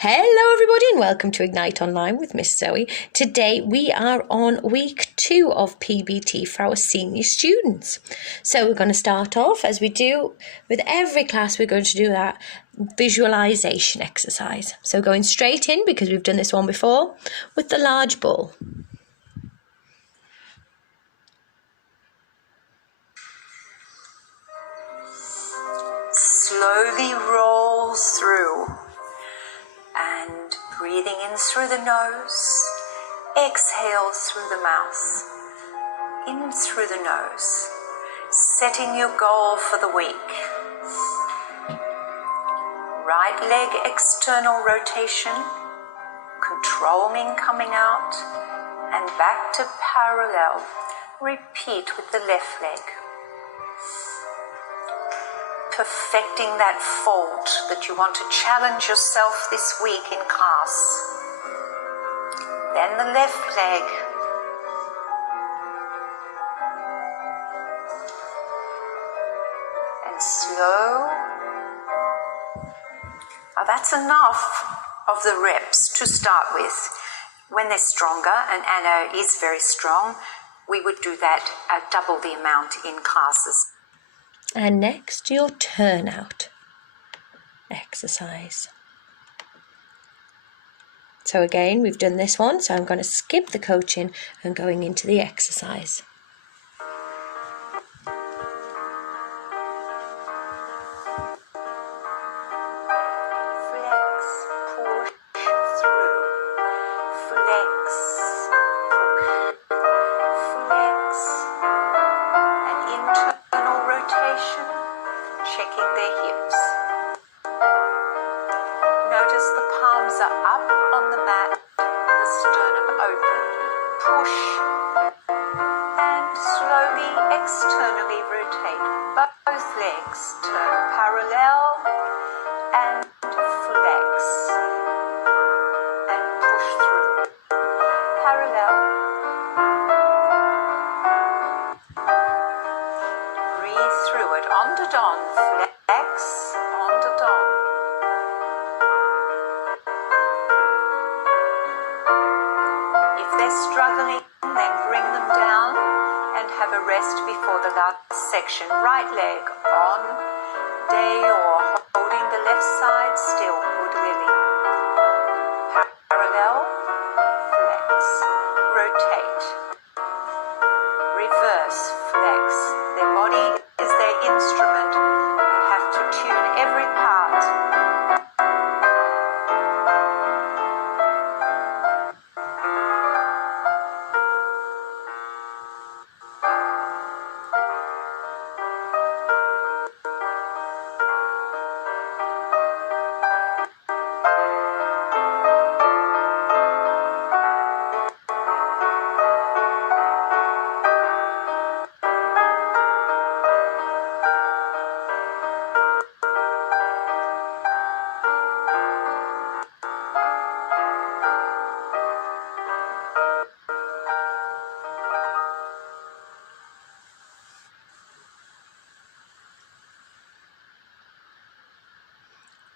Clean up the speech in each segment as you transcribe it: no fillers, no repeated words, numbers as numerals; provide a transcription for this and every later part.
Hello everybody and welcome to Ignite Online with Miss Zoe. Today we are on week 2 of PBT for our senior students. So we're going to start off, as we do with every class, we're going to do that visualization exercise. So going straight in, because we've done this one before, with the large ball. Slowly roll through and breathing in through the nose, exhale through the mouth, in through the nose, setting your goal for the week. Right leg external rotation, controlling coming out, and back to parallel. Repeat with the left leg. Perfecting that fold that you want to challenge yourself this week in class. Then the left leg. And slow. Now that's enough of the reps to start with. When they're stronger, and Anna is very strong, we would do that at double the amount in classes. And next, your turnout exercise. So again, we've done this one, so I'm going to skip the coaching and going into the exercise. Flex, push through. Flex, push, flex. An internal rotation, checking their hips. Notice the palms are up on the mat, the sternum open. Push and slowly externally rotate. Both legs turn parallel and flex and push through. Parallel. Breathe through it. On to don. Flex. On to don. If they're struggling, then bring them down and have a rest before the last section. Right leg on, day or holding the left side still. Good lily. Parallel, flex, rotate, reverse, flex. Their body is their instrument. You have to tune every part.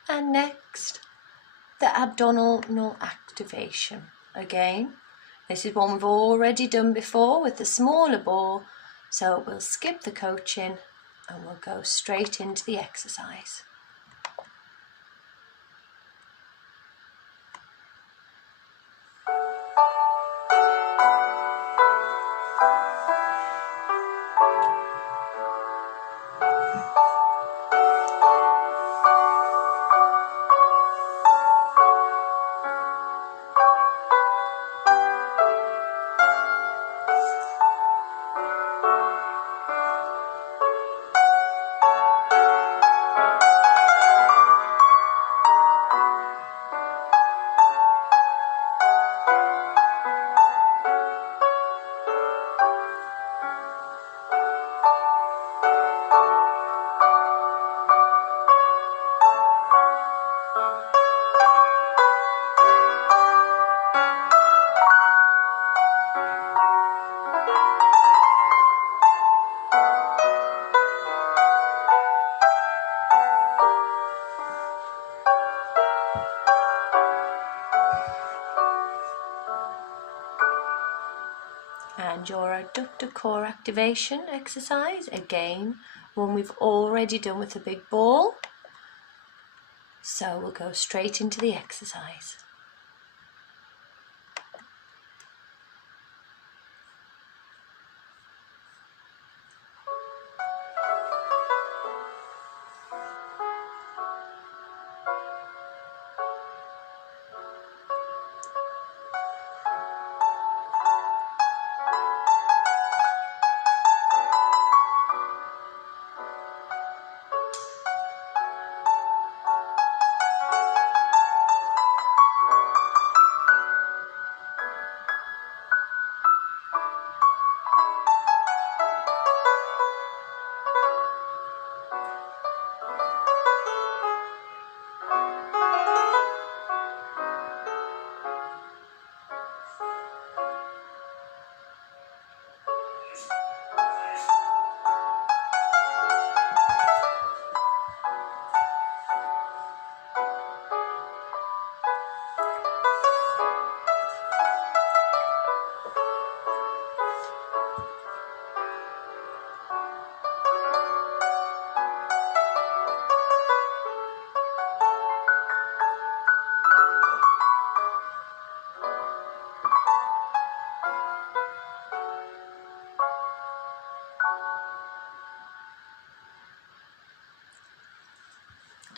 And next, the abdominal activation. Again, this is one we've already done before with the smaller ball, so we'll skip the coaching and we'll go straight into the exercise. and your adductor core activation exercise. Again, one we've already done with the big ball. So we'll go straight into the exercise.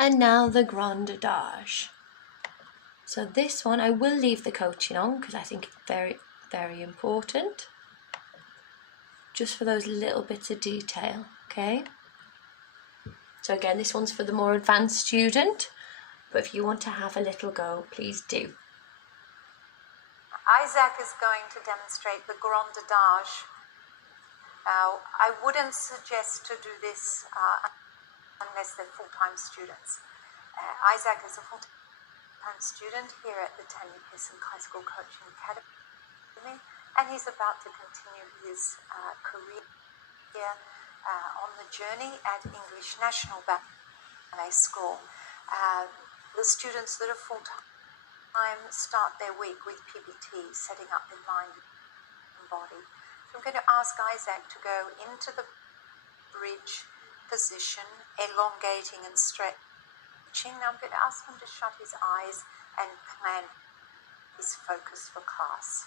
And now the grand adage. So this one I will leave the coaching on because I think it's very, very important. Just for those little bits of detail, okay? So again, this one's for the more advanced student, but if you want to have a little go, please do. Isaac is going to demonstrate the grand adage. Now, I wouldn't suggest to do this unless they're full-time students. Isaac is a full-time student here at the Tanya Pearson High School Coaching Academy, and he's about to continue his career on the journey at English National Ballet School. The students that are full-time start their week with PBT, setting up their mind and body. So I'm going to ask Isaac to go into the bridge position, elongating and stretching. Now I'm going to ask him to shut his eyes and plan his focus for class.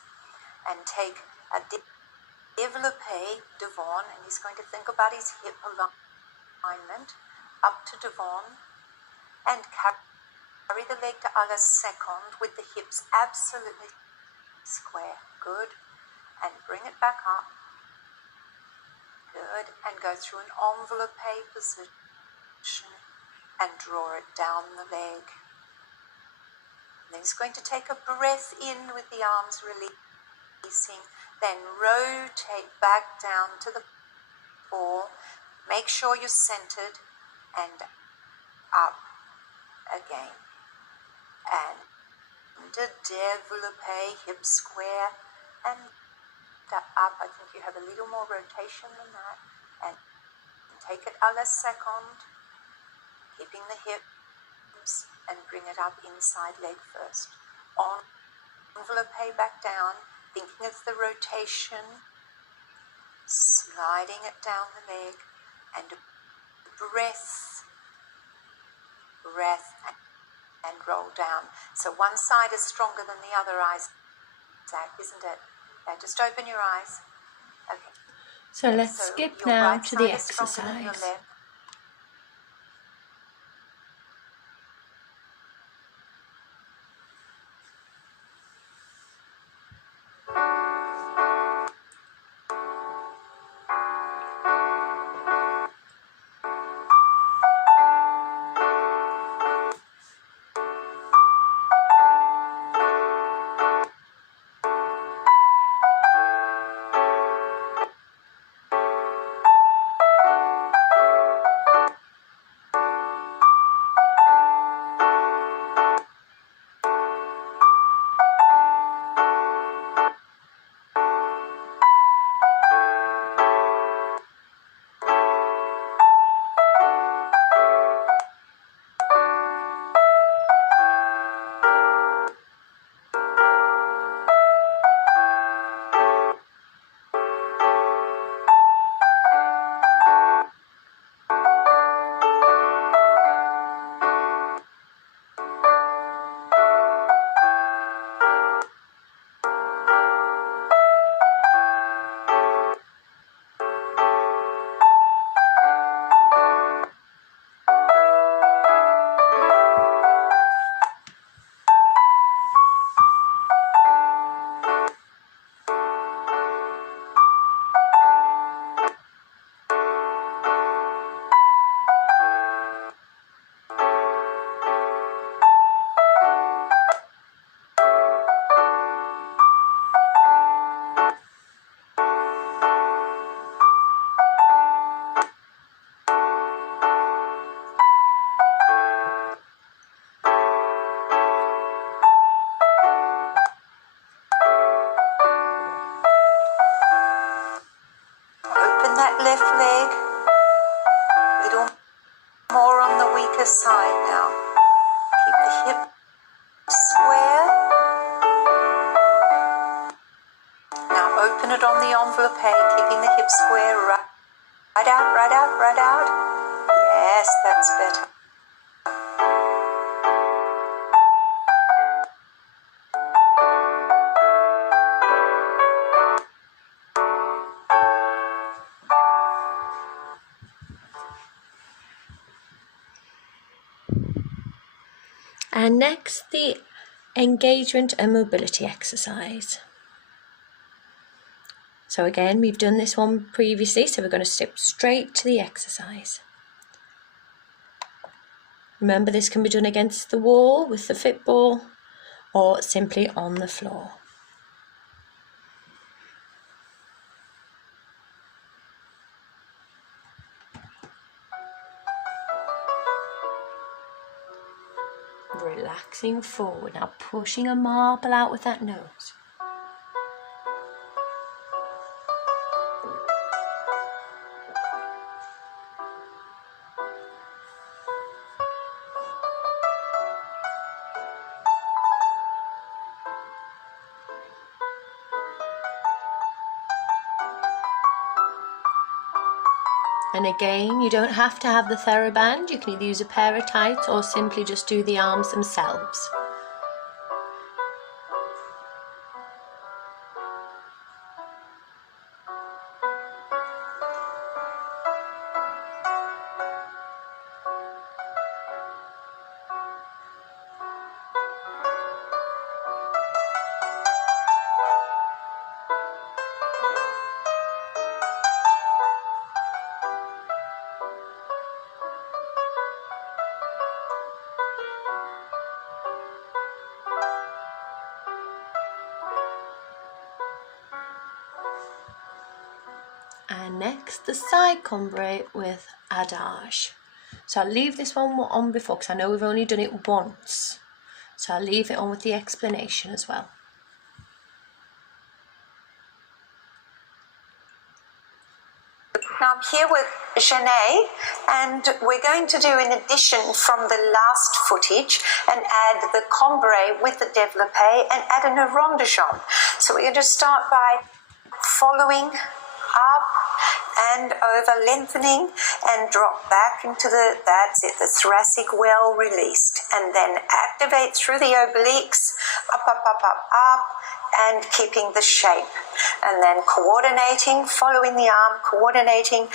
And take a développé devant, and he's going to think about his hip alignment up to devant, and carry the leg to à la seconde with the hips absolutely square. Good. And bring it back up. Good. And go through an enveloppé position and draw it down the leg. And then he's going to take a breath in with the arms releasing, then rotate back down to the ball. Make sure you're centered and up again. And a développé, hip square, and up. I think you have a little more rotation than that. And take it à la seconde, keeping the hips, and bring it up inside leg first. Enveloppé back down, thinking of the rotation, sliding it down the leg, and breath, and roll down. So one side is stronger than the other, Isaac, isn't it? Yeah, just open your eyes. Okay. So let's skip now to the exercise. And next, the engagement and mobility exercise. So again, we've done this one previously, so we're going to step straight to the exercise. Remember, this can be done against the wall with the fit ball or simply on the floor. Relaxing forward, now pushing a marble out with that nose. And again, you don't have to have the TheraBand, you can either use a pair of tights or simply just do the arms themselves. And next, the side combre with adage. So I'll leave this one on before because I know we've only done it once. So I'll leave it on with the explanation as well. Now I'm here with Janae, and we're going to do, in addition from the last footage, and add the combre with the développé and add an arrondissement. So we're going to start by following up and over, lengthening and drop back into that's it, the thoracic well released, and then activate through the obliques, up, up, up, up, up, and keeping the shape, and then coordinating, following the arm, coordinating,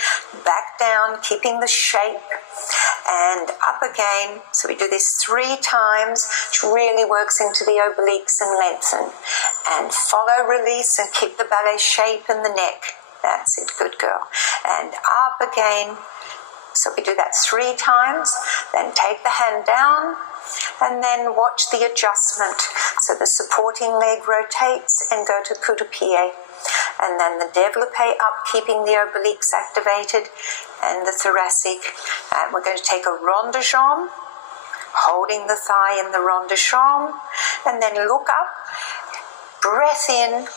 back down, keeping the shape, and up again. So we do this 3 times, which really works into the obliques and lengthen, and follow, release, and keep the ballet shape in the neck. That's it, good girl. And up again. So we do that 3 times, then take the hand down, and then watch the adjustment. So the supporting leg rotates and go to coup de pied. And then the développé up, keeping the obliques activated, and the thoracic. And we're going to take a rond de jambe, holding the thigh in the rond de jambe, and then look up, breath in,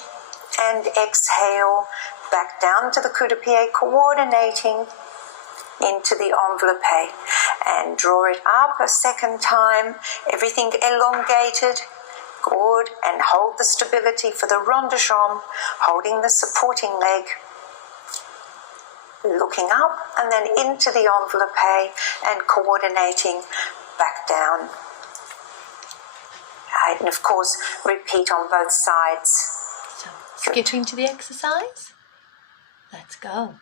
and exhale, back down to the coup de pied, coordinating into the enveloppe, and draw it up a second time, everything elongated, good, and hold the stability for the rond de jambe, holding the supporting leg, looking up, and then into the enveloppe, and coordinating back down. And of course, repeat on both sides. So, skipping to the exercise, let's go.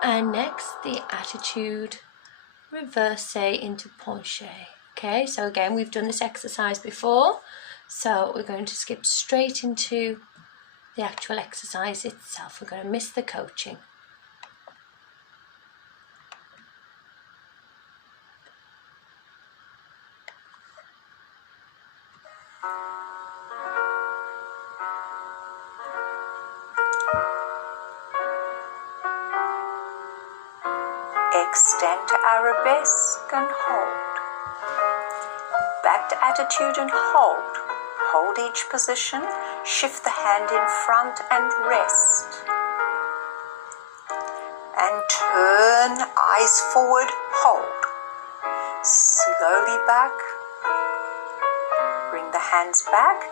And next, the attitude reverse into penché. Okay, so again, we've done this exercise before, so we're going to skip straight into the actual exercise itself. We're going to miss the coaching. Extend to arabesque and hold. Back to attitude and hold. Hold each position. Shift the hand in front and rest. And turn, eyes forward, hold. Slowly back. Bring the hands back.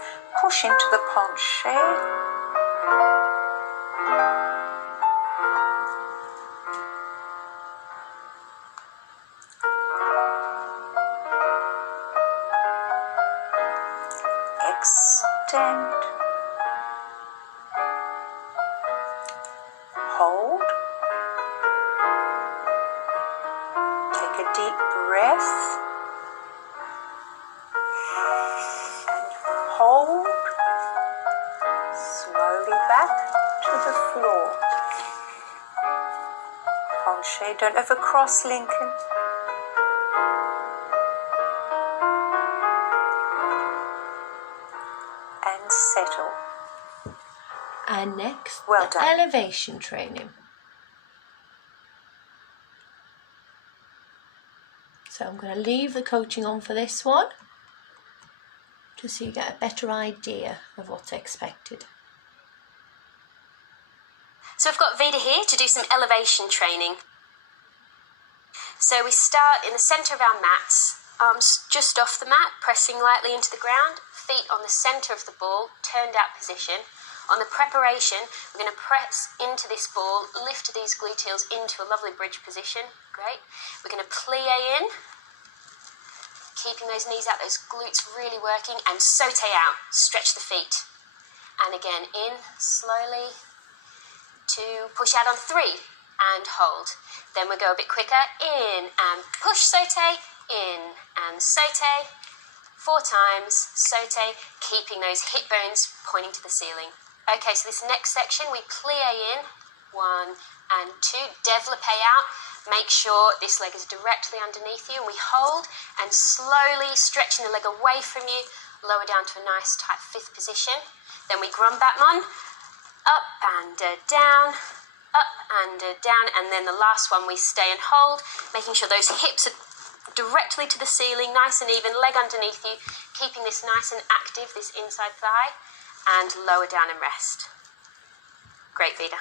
Push into the penché. Extend, hold, take a deep breath, and hold, slowly back to the floor. Penché, don't overcross, Lincoln. And settle. And next, well the done. elevation training. So I'm going to leave the coaching on for this one, just so you get a better idea of what's expected. So we've got Vida here to do some elevation training. So we start in the centre of our mats, arms just off the mat, pressing lightly into the ground, feet on the centre of the ball, turned out position. On the preparation, we're going to press into this ball, lift these gluteals into a lovely bridge position. Great. We're going to plie in, keeping those knees out, those glutes really working, and saute out, stretch the feet. And again, in, slowly, 2, push out on 3, and hold. Then we'll go a bit quicker, in, and push, saute, in, and saute. 4 times, saute, keeping those hip bones pointing to the ceiling. Okay, so this next section, we plie in, 1 and 2, développé out. Make sure this leg is directly underneath you, and we hold, and slowly stretching the leg away from you, lower down to a nice tight 5th position. Then we grand battement, up and down, up and down, and then the last one we stay and hold, making sure those hips are directly to the ceiling, nice and even, leg underneath you, keeping this nice and active, this inside thigh, and lower down and rest. Great, Vida.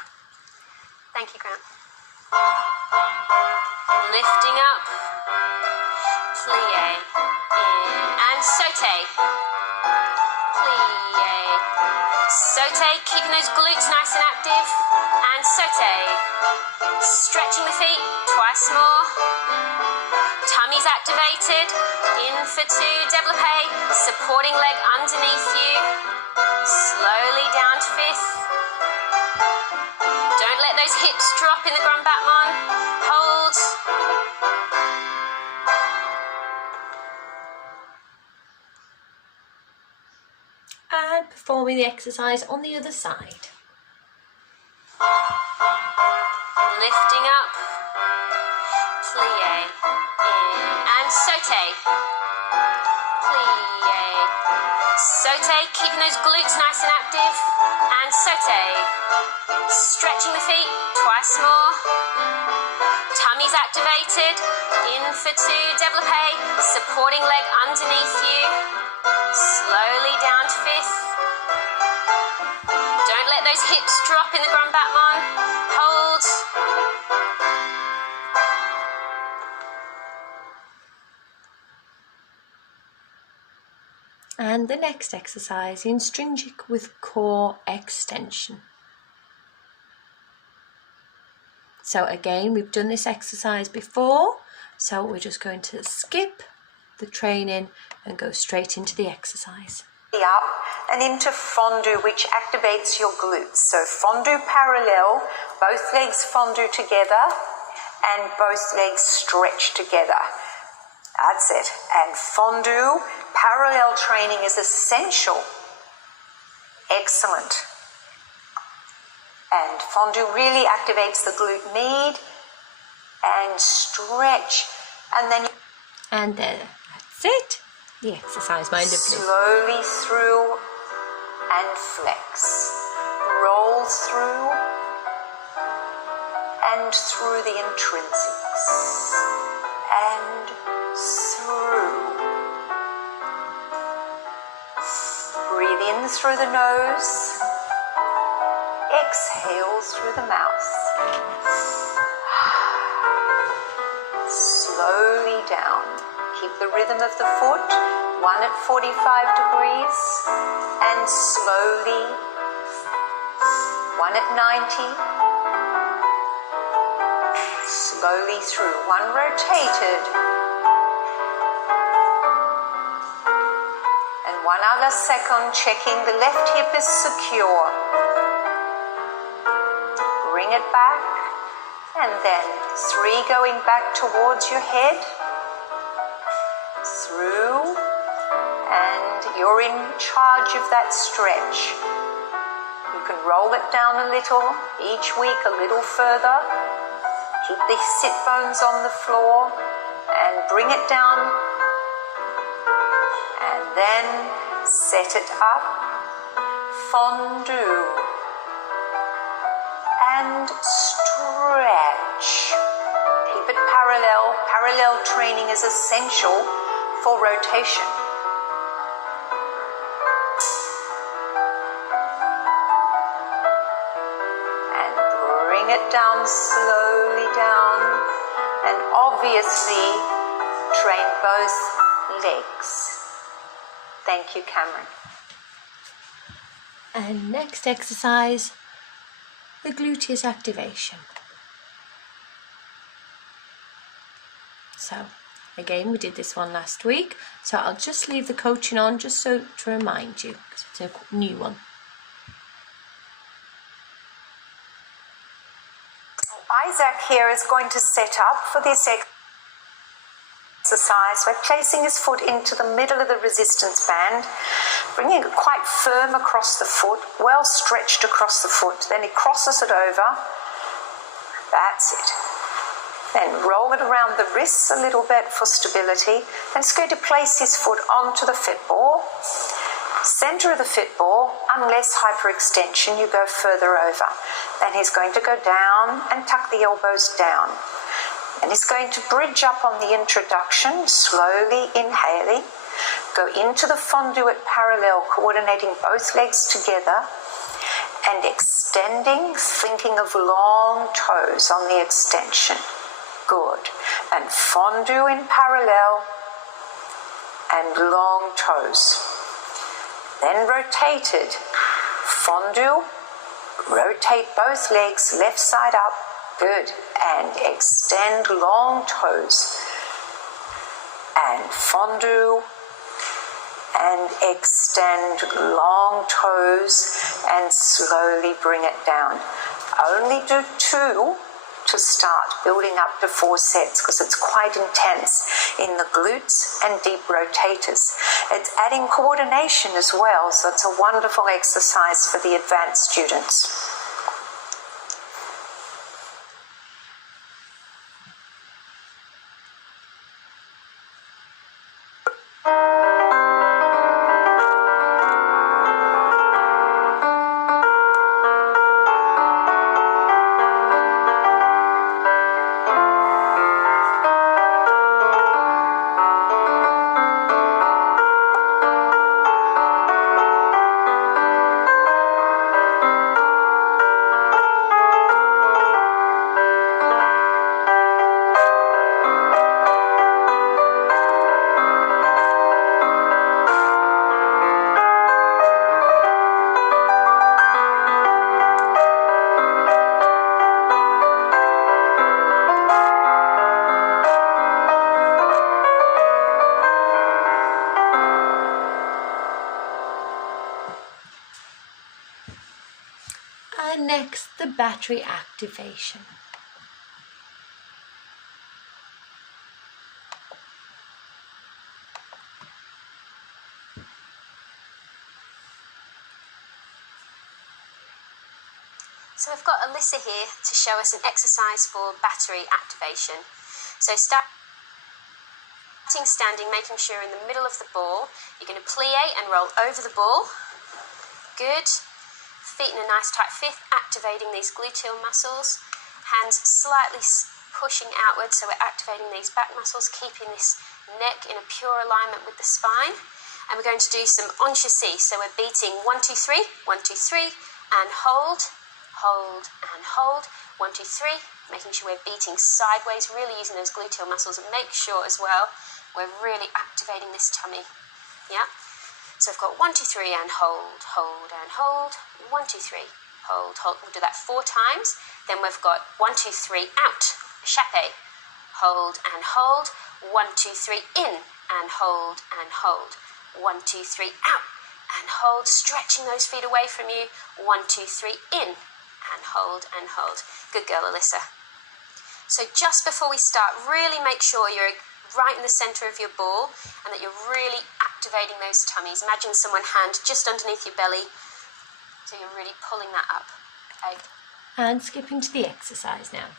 Thank you, Grant. Lifting up, plie, in, and saute. Plie, saute, keeping those glutes nice and active, and saute. Stretching the feet, twice more. Tummy's activated, in for 2, développé, supporting leg underneath you, slowly down to 5th. Don't let those hips drop in the grand battement, hold. And performing the exercise on the other side. Lifting up, plie, in, and saute. Plie, saute, keeping those glutes nice and active, and saute. Stretching the feet, twice more. Tummy's activated, in for 2, développé, supporting leg underneath you, slowly down to 5th. Don't let those hips drop in the grand battement, hold. And the next exercise, intrinsic with core extension. So again, we've done this exercise before, so we're just going to skip the training and go straight into the exercise. Up and into fondue, which activates your glutes. So fondue parallel, both legs fondue together, and both legs stretch together. That's it. And fondue, parallel training is essential. Excellent. And fondue really activates the glute med and stretch. And then that's it. The exercise, my lovely. Slowly through and flex. Roll through and through the intrinsics. And through. Breathe in through the nose. Exhale through the mouth. Slowly down. Keep the rhythm of the foot, 1 at 45 degrees, and slowly, 1 at 90. Slowly through, 1 rotated. And 1 other second, checking the left hip is secure. Bring it back, and then 3 going back towards your head. Through, and you're in charge of that stretch. You can roll it down a little, each week a little further. Keep the sit bones on the floor and bring it down, and then set it up. Fondue and stretch. Keep it parallel. Parallel training is essential for rotation. And bring it down slowly down. And obviously train both legs. Thank you, Cameron. And next exercise, the gluteus activation. So again, we did this one last week, so I'll just leave the coaching on just so to remind you, because it's a new one. Isaac here is going to set up for this exercise by placing his foot into the middle of the resistance band, bringing it quite firm across the foot, well stretched across the foot. Then he crosses it over. That's it. Then roll it around the wrists a little bit for stability. Then he's going to place his foot onto the fit ball. Center of the fit ball, unless hyperextension, you go further over. Then he's going to go down and tuck the elbows down. And he's going to bridge up on the introduction, slowly inhaling. Go into the fondue at parallel, coordinating both legs together. And extending, thinking of long toes on the extension. Good. And fondue in parallel and long toes. Then rotated. Fondue, rotate both legs, left side up. Good. And extend long toes. And fondue and extend long toes and slowly bring it down. Only do 2 to start, building up to 4 sets because it's quite intense in the glutes and deep rotators. It's adding coordination as well, so it's a wonderful exercise for the advanced students. And next, the batterie activation. So I've got Alyssa here to show us an exercise for batterie activation. So starting standing, making sure in the middle of the ball, you're going to plie and roll over the ball. Good. Feet in a nice tight fifth, activating these gluteal muscles. Hands slightly pushing outwards, so we're activating these back muscles, keeping this neck in a pure alignment with the spine. And we're going to do some enchassés, so we're beating 1, 2, 3, 1, 2, 3, and hold, hold, and hold. 1, 2, 3, making sure we're beating sideways, really using those gluteal muscles, and make sure as well we're really activating this tummy. Yeah. So I've got 1, 2, 3, and hold, hold, and hold. 1, 2, 3, hold, hold. We'll do that 4 times. Then we've got 1, 2, 3, out, chape, hold and hold. 1, 2, 3, in and hold and hold. 1, 2, 3, out and hold, stretching those feet away from you. 1, 2, 3, in and hold and hold. Good girl, Alyssa. So just before we start, really make sure you're right in the center of your ball and that you're really activating those tummies. Imagine someone hand just underneath your belly, so you're really pulling that up. Okay. And skipping to the exercise now.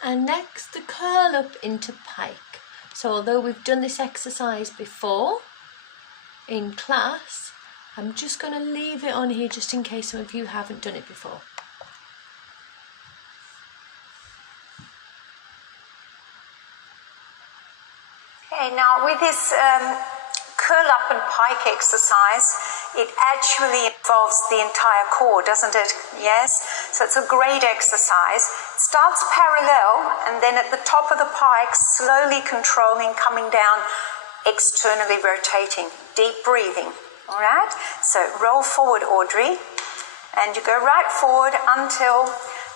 And next, the curl up into pike. So although we've done this exercise before in class, I'm just going to leave it on here just in case some of you haven't done it before. Okay, now with this curl up and pike exercise, it actually involves the entire core, doesn't it? Yes? So it's a great exercise. It starts parallel, and then at the top of the pike, slowly controlling, coming down, externally rotating, deep breathing. All right? So roll forward, Audrey, and you go right forward until,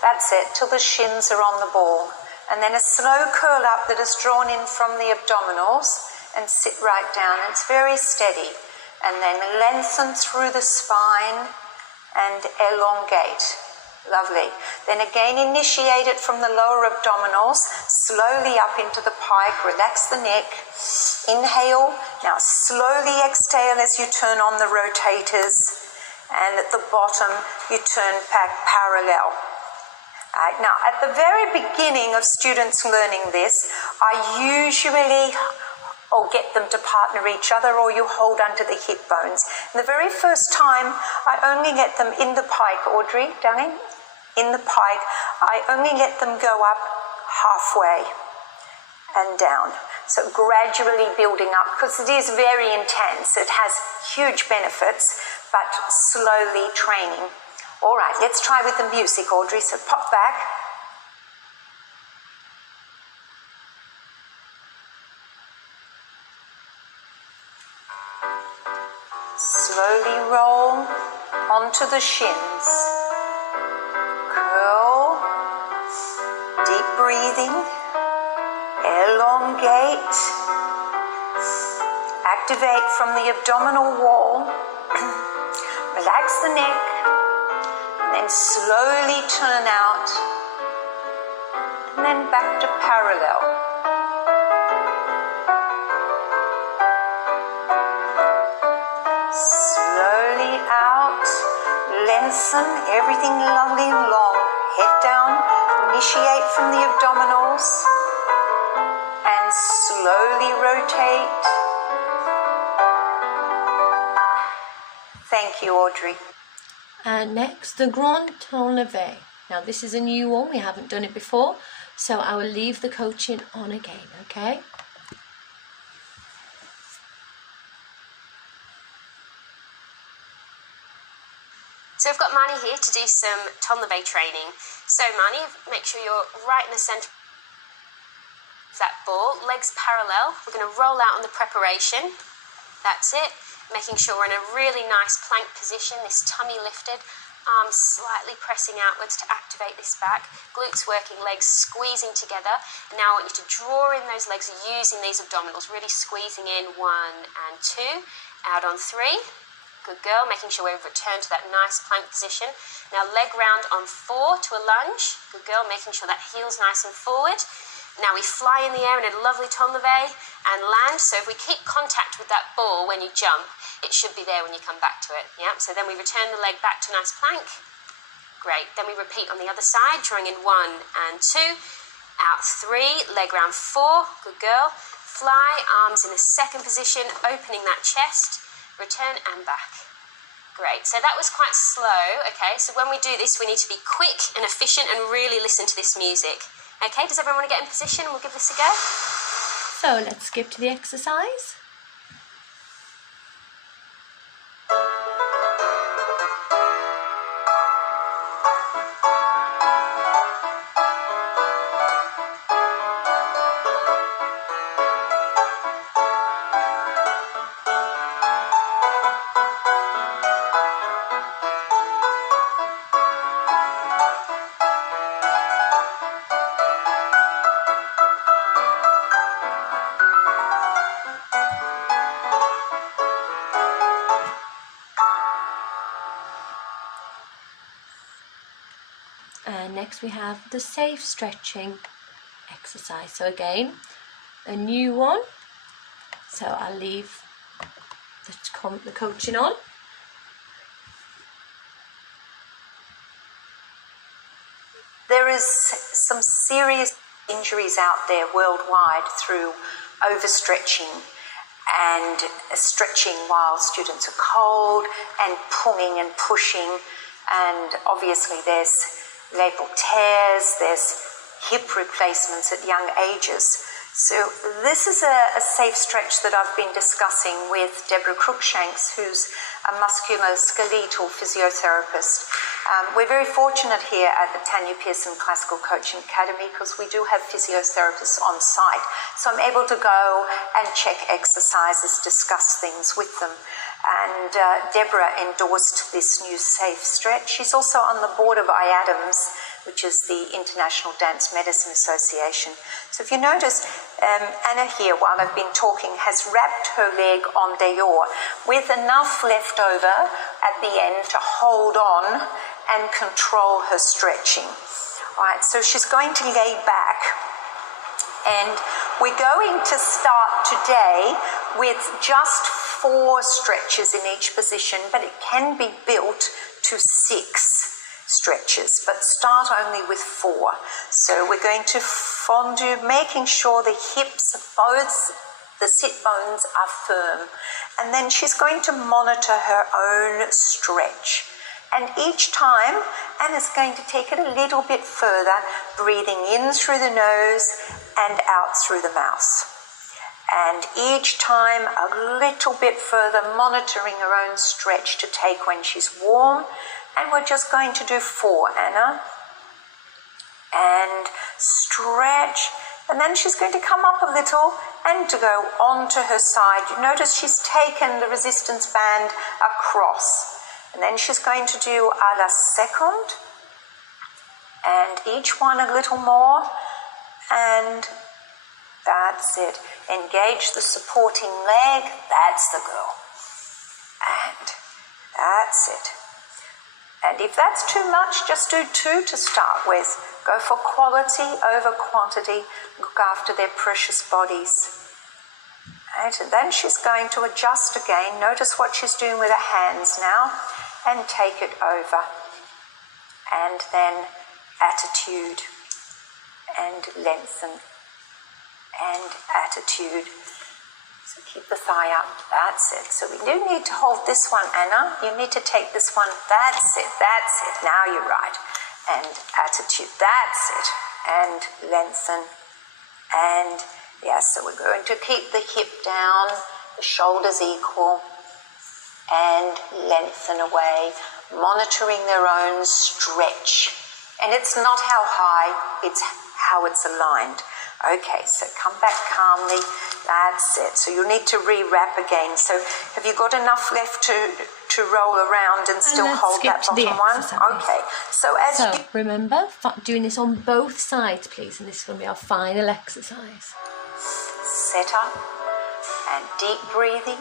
that's it, till the shins are on the ball. And then a slow curl up that is drawn in from the abdominals and sit right down. It's very steady. And then lengthen through the spine and elongate. Lovely. Then again, initiate it from the lower abdominals, slowly up into the pike, relax the neck. Inhale. Now slowly exhale as you turn on the rotators. And at the bottom, you turn back parallel. Now, at the very beginning of students learning this, I usually get them to partner each other, or you hold under the hip bones. And the very first time, I only let them in the pike, Audrey, darling, in the pike, I only let them go up halfway and down. So gradually building up, because it is very intense. It has huge benefits, but slowly training. All right, let's try with the music, Audrey. So pop back. Slowly roll onto the shins. Curl. Deep breathing. Elongate. Activate from the abdominal wall. Relax the neck. Then slowly turn out, and then back to parallel. Slowly out, lengthen, everything lovely and long. Head down, initiate from the abdominals, and slowly rotate. Thank Thank you, Audrey. And next, the Grand Enlevé. Now this is a new one, we haven't done it before, so I will leave the coaching on again, okay? So I've got Marnie here to do some Enlevé training. So Marnie, make sure you're right in the centre of that ball, legs parallel. We're going to roll out on the preparation. That's it. Making sure we're in a really nice plank position, this tummy lifted, arms slightly pressing outwards to activate this back, glutes working, legs squeezing together. And now I want you to draw in those legs using these abdominals, really squeezing in 1 and 2, out on 3. Good girl, making sure we return to that nice plank position. Now leg round on 4 to a lunge. Good girl, making sure that heel's nice and forward. Now we fly in the air in a lovely Enlevé and land. So if we keep contact with that ball when you jump, it should be there when you come back to it. Yeah. So then we return the leg back to a nice plank. Great. Then we repeat on the other side, drawing in 1 and 2, out 3, leg round 4. Good girl. Fly, arms in the second position, opening that chest. Return and back. Great. So that was quite slow. Okay. So when we do this, we need to be quick and efficient and really listen to this music. Okay, does everyone want to get in position? We'll give this a go. So let's skip to the exercise. And next we have the safe stretching exercise. So again, a new one. So I'll leave the coaching on. There is some serious injuries out there worldwide through overstretching and stretching while students are cold and pulling and pushing. And obviously there's labral tears, there's hip replacements at young ages. So this is a safe stretch that I've been discussing with Deborah Cruikshanks, who's a musculoskeletal physiotherapist. We're very fortunate here at the Tanya Pearson Classical Coaching Academy because we do have physiotherapists on site. So I'm able to go and check exercises, discuss things with them. And Deborah endorsed this new safe stretch. She's also on the board of IADAMS, which is the International Dance Medicine Association. So if you notice, Anna here, while I've been talking, has wrapped her leg on dehors with enough left over at the end to hold on and control her stretching. All right, so she's going to lay back. And we're going to start today with just 4 stretches in each position, but it can be built to 6 stretches, but start only with 4. So we're going to fondue, making sure the hips, both the sit bones are firm. And then she's going to monitor her own stretch. And each time, Anna's going to take it a little bit further, breathing in through the nose and out through the mouth. And each time a little bit further, monitoring her own stretch to take when she's warm. And we're just going to do 4, Anna. And stretch. And then she's going to come up a little and to go onto her side. You notice she's taken the resistance band across. And then she's going to do a la seconde. And each one a little more. And that's it. Engage the supporting leg. That's the girl. And that's it. And if that's too much, just do 2 to start with. Go for quality over quantity. Look after their precious bodies. Right, and then she's going to adjust again. Notice what she's doing with her hands now. And take it over. And then attitude. And lengthen. And attitude. So keep the thigh up. That's it. So we do need to hold this one, Anna. You need to take this one. That's it. That's it. Now you're right. And attitude. That's it. And lengthen. And yeah, so we're going to keep the hip down, the shoulders equal, and lengthen away, monitoring their own stretch. And it's not how high, it's how it's aligned. Okay, so come back calmly. That's it. So you'll need to re-wrap again. So have you got enough left to roll around and still hold that bottom one? Okay. So remember, doing this on both sides, please. And this is going to be our final exercise. Set up and deep breathing.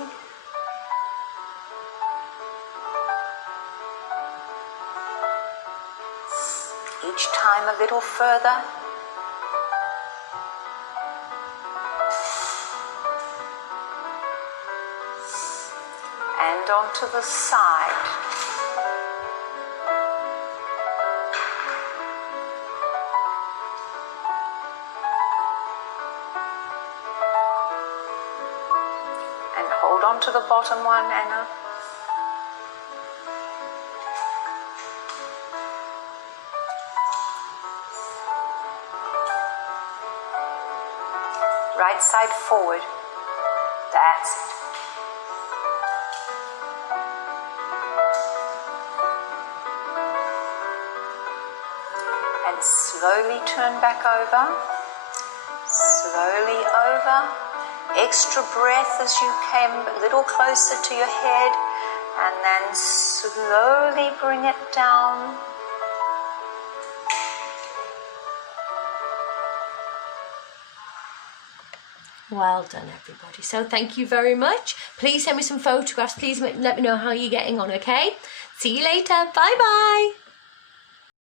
Each time a little further. And onto the side. And hold on to the bottom one, Anna. Right side forward. That's it. And slowly turn back over. Slowly over. Extra breath as you came a little closer to your head. And then slowly bring it down. Well done, everybody. So thank you very much. Please send me some photographs. Please let me know how you're getting on, okay? See you later. Bye-bye.